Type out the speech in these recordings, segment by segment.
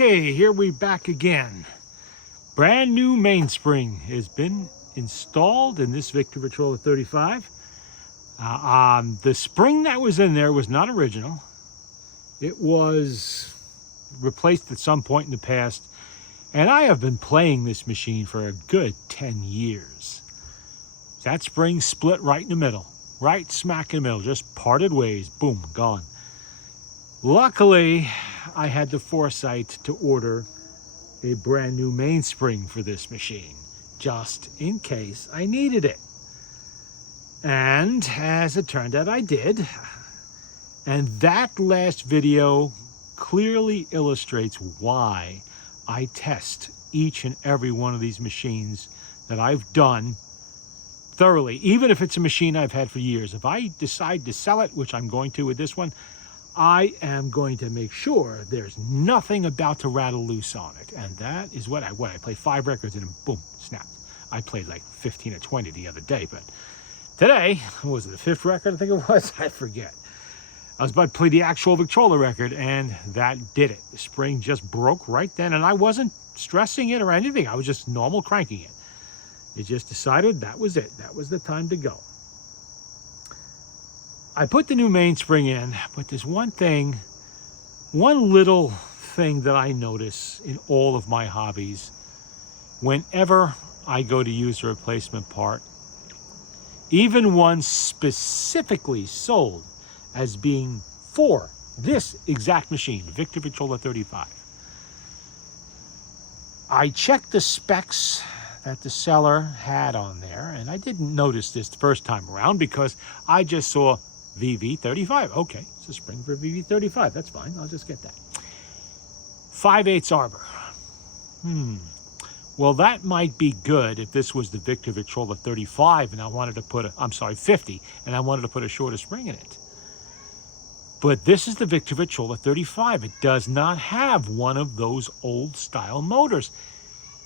Okay, here we back again. Brand new mainspring has been installed in this Victor Victrola 35. The spring that was in there was not original. It was replaced at some point in the past, and I have been playing this machine for a good 10 years. That spring split right in the middle, right smack in the middle, just parted ways, boom, gone. Luckily, I had the foresight to order a brand new mainspring for this machine, just in case I needed it. And as it turned out, I did. And that last video clearly illustrates why I test each and every one of these machines that I've done thoroughly, even if it's a machine I've had for years. If I decide to sell it, which I'm going to with this one, I am going to make sure there's nothing about to rattle loose on it. And that is what I play 5 records and boom, snap. I played like 15 or 20 the other day, but today, was it the 5th record I think it was? I forget. I was about to play the actual Victrola record, and that did it. The spring just broke right then, and I wasn't stressing it or anything. I was just normal cranking it. It just decided that was it. That was the time to go. I put the new mainspring in, but there's one little thing that I notice in all of my hobbies. Whenever I go to use a replacement part, even one specifically sold as being for this exact machine, Victor Victrola 35. I checked the specs that the seller had on there, and I didn't notice this the first time around because I just saw VV35. Okay, it's a spring for VV35. That's fine. I'll just get that. 5/8 arbor. Well, that might be good if this was the Victor Victrola 35 and I wanted to put 50, and I wanted to put a shorter spring in it. But this is the Victor Victrola 35. It does not have one of those old style motors.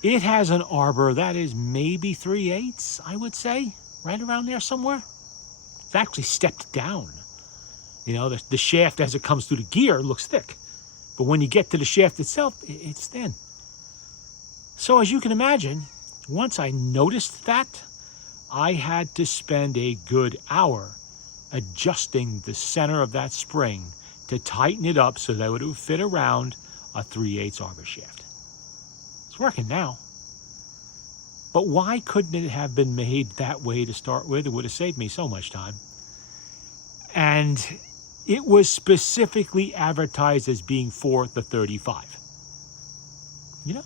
It has an arbor that is maybe 3/8, I would say, right around there somewhere. It's actually stepped down. You know, the shaft as it comes through the gear looks thick, but when you get to the shaft itself, it's thin. So as you can imagine, once I noticed that, I had to spend a good hour adjusting the center of that spring to tighten it up so that it would fit around a 3/8 arbor shaft. It's working now. But why couldn't it have been made that way to start with? It would have saved me so much time. And it was specifically advertised as being for the 35. You know?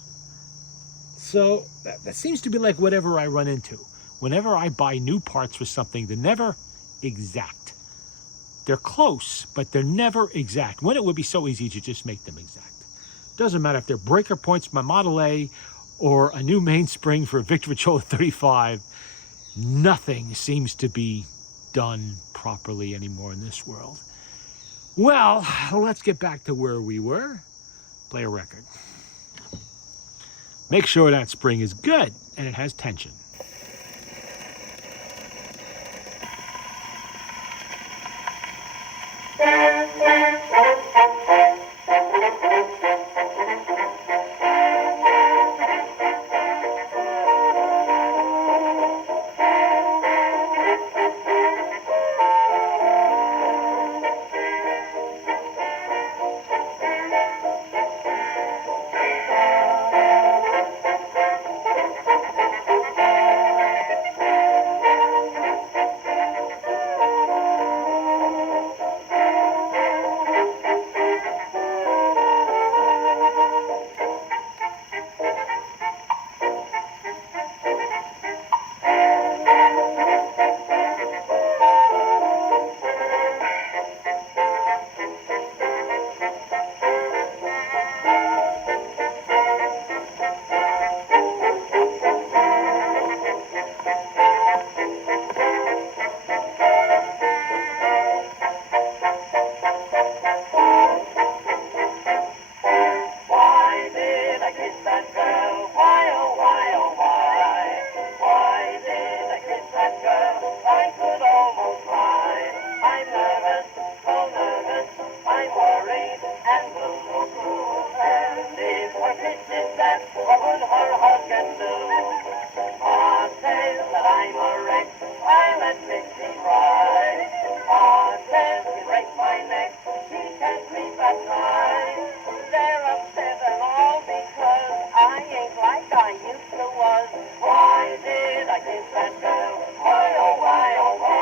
So that seems to be like whatever I run into. Whenever I buy new parts for something, they're never exact. They're close, but they're never exact. When it would be so easy to just make them exact. Doesn't matter if they're breaker points by Model A or a new mainspring for a Victor Victrola 35. Nothing seems to be done properly anymore in this world. Well, let's get back to where we were. Play a record. Make sure that spring is good and it has tension. wishes that what would her husband do? Ma says that I'm a wreck, I'll admit she's right. Ma says she breaks my neck, she can't sleep at night. They're upset and all because I ain't like I used to was. Why did I kiss that girl? Why, oh why, oh why?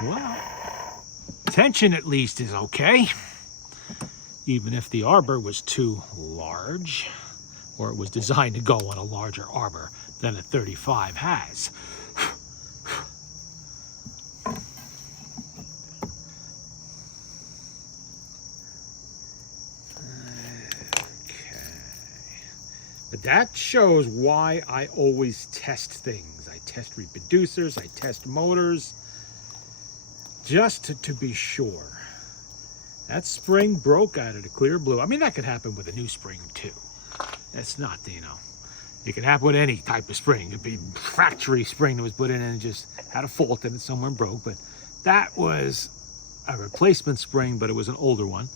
Well, tension at least is okay. Even if the arbor was too large, or it was designed to go on a larger arbor than a 35 has. But that shows why I always test things. I test reproducers, I test motors, just to be sure. That spring broke out of the clear blue. I mean, that could happen with a new spring too. That's not, you know, it can happen with any type of spring. It could be a factory spring that was put in and just had a fault in it, somewhere broke. But that was a replacement spring, but it was an older one.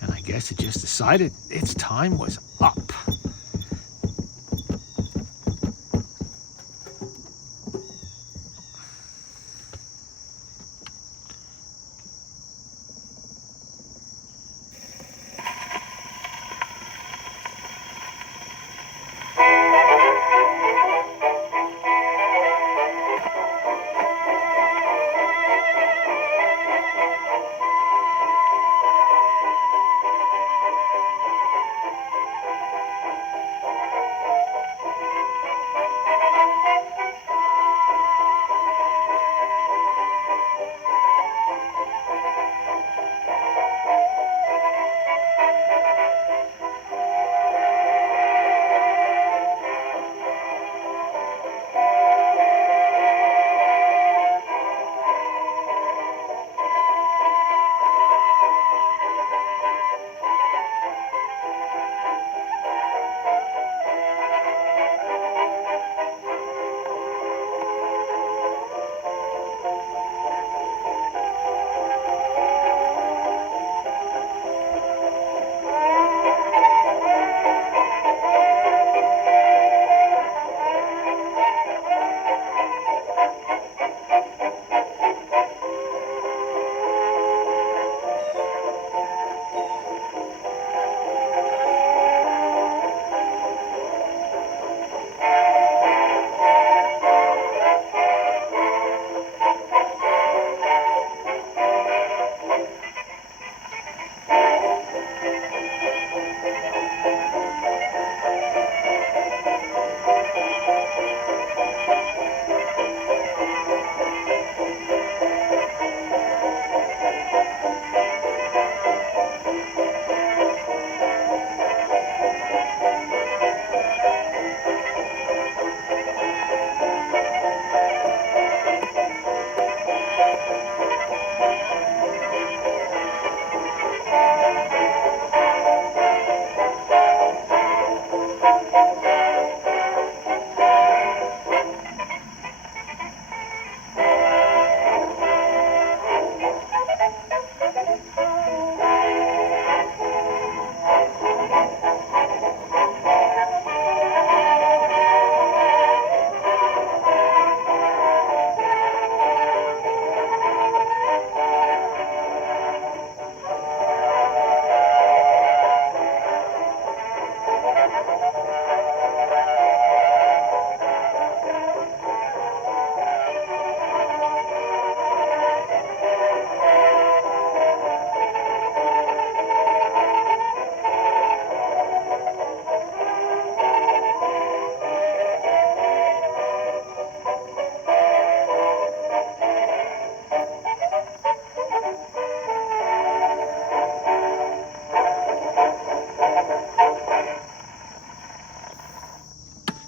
And I guess it just decided its time was up.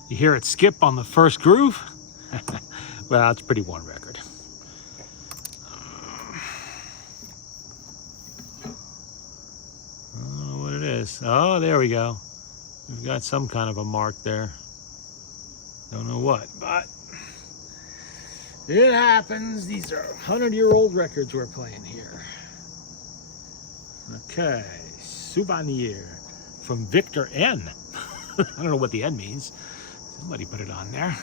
You hear it skip on the first groove? Well, it's a pretty worn record. I don't know what it is. Oh, there we go. We've got some kind of a mark there. Don't know what, but it happens. These are 100-year-old records we're playing here. Okay, souvenir from Victor N. I don't know what the N means. Somebody put it on there.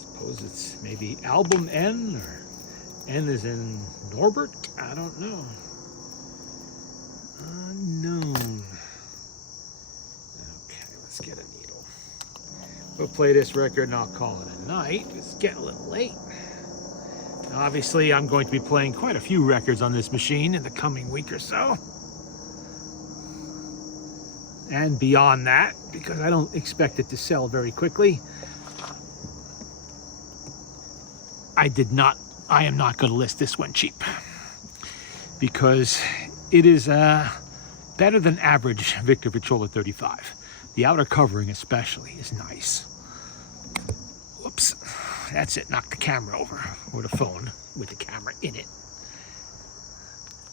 Suppose it's maybe album N, or N is in Norbert. I don't know. Unknown. Okay, let's get a needle. We'll play this record and I'll call it a night. It's getting a little late. Obviously, I'm going to be playing quite a few records on this machine in the coming week or so. And beyond that, because I don't expect it to sell very quickly. I am not going to list this one cheap. Because it is a better than average Victor Victrola 35. The outer covering especially is nice. Whoops. That's it, knock the camera over, or the phone with the camera in it.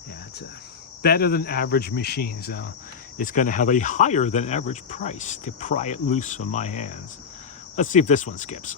Yeah, it's a better than average machine, so it's going to have a higher than average price to pry it loose from my hands. Let's see if this one skips.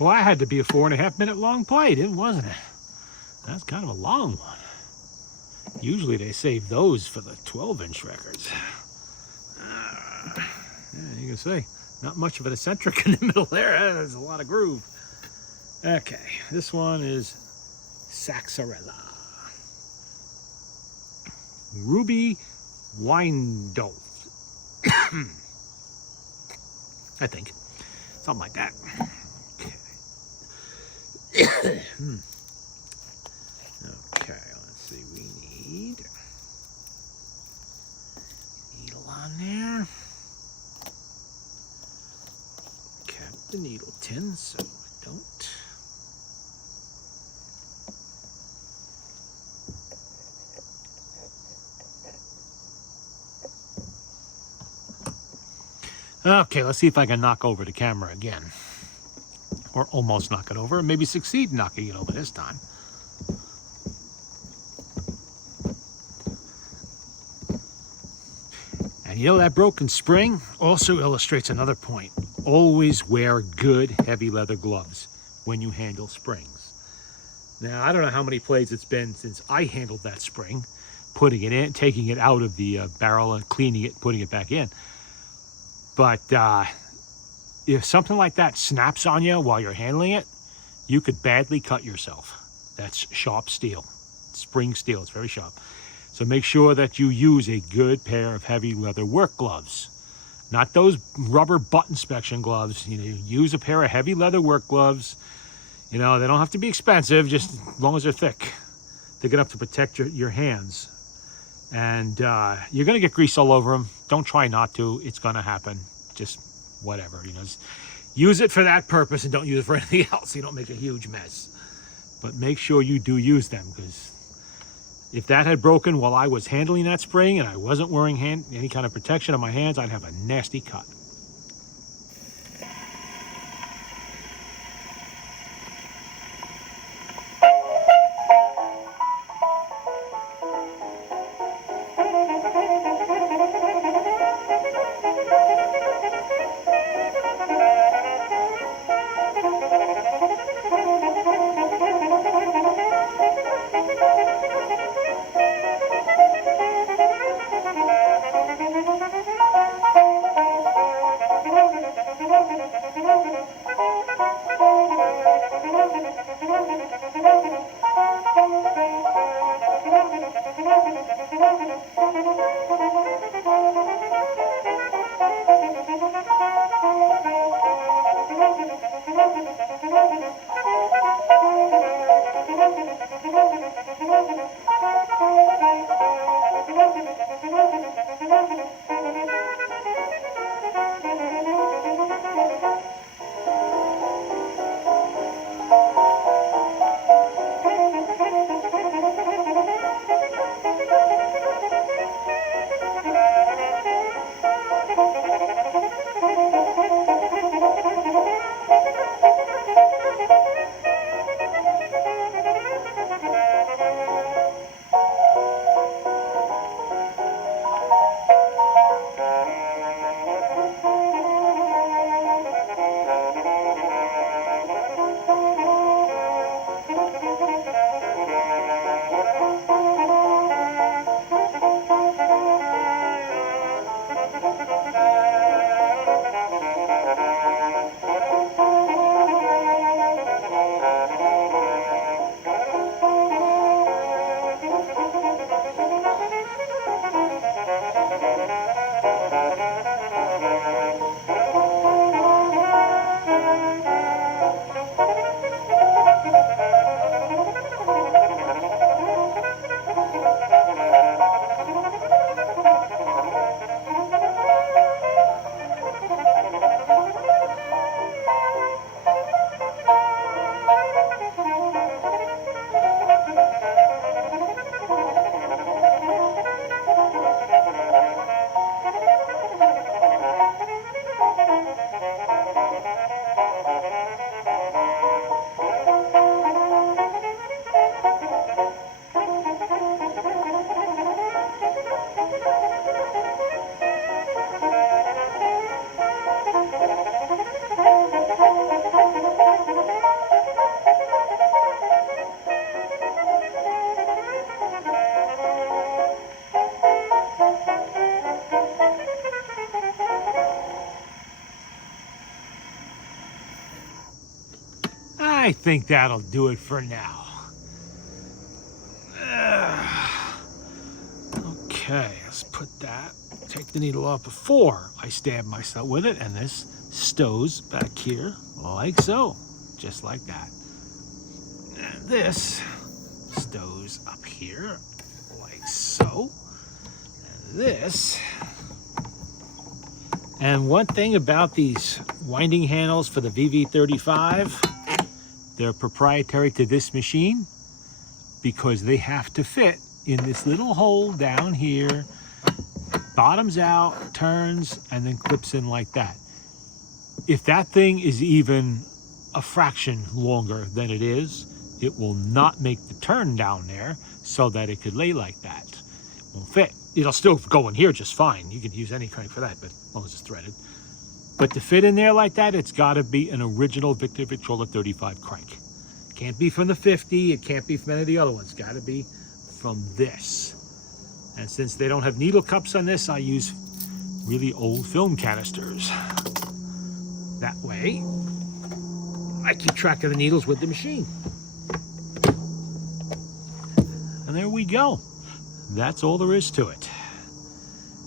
Well, that had to be a 4.5 minute long play, didn't wasn't it? That's kind of a long one. Usually they save those for the 12-inch records. Yeah, you can see, not much of an eccentric in the middle there. There's a lot of groove. Okay, this one is Saxarella. Ruby Windle. I think. Something like that. Okay. Okay, let's see. We need needle on there. Kept the needle tin, so I don't. Okay, let's see if I can knock over the camera again. Or almost knock it over, and maybe succeed in knocking it over this time. And you know, that broken spring also illustrates another point. Always wear good heavy leather gloves when you handle springs. Now, I don't know how many plays it's been since I handled that spring, putting it in, taking it out of the barrel and cleaning it, putting it back in. But if something like that snaps on you while you're handling it, you could badly cut yourself. That's sharp steel, spring steel. It's very sharp. So make sure that you use a good pair of heavy leather work gloves, not those rubber butt inspection gloves. You know, use a pair of heavy leather work gloves. You know, they don't have to be expensive, just as long as they're thick enough to protect your hands. And you're going to get grease all over them. Don't try not to. It's going to happen. Just whatever, you know. Just use it for that purpose and don't use it for anything else so you don't make a huge mess. But make sure you do use them, because if that had broken while I was handling that spring and I wasn't wearing any kind of protection on my hands, I'd have a nasty cut. I think that'll do it for now. Okay, let's put that, take the needle off before I stab myself with it, and this stows back here like so, just like that. And this stows up here like so, and this. And one thing about these winding handles for the VV35, they're proprietary to this machine because they have to fit in this little hole down here, bottoms out, turns, and then clips in like that. If that thing is even a fraction longer than it is, it will not make the turn down there so that it could lay like that. It won't fit. It'll still go in here just fine. You could use any crank for that, but as long as it's threaded. But to fit in there like that, it's got to be an original Victor Victrola 35 crank. Can't be from the 50. It can't be from any of the other ones. Got to be from this. And since they don't have needle cups on this, I use really old film canisters. That way, I keep track of the needles with the machine. And there we go. That's all there is to it.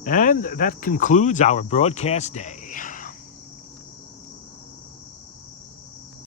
And that concludes our broadcast day.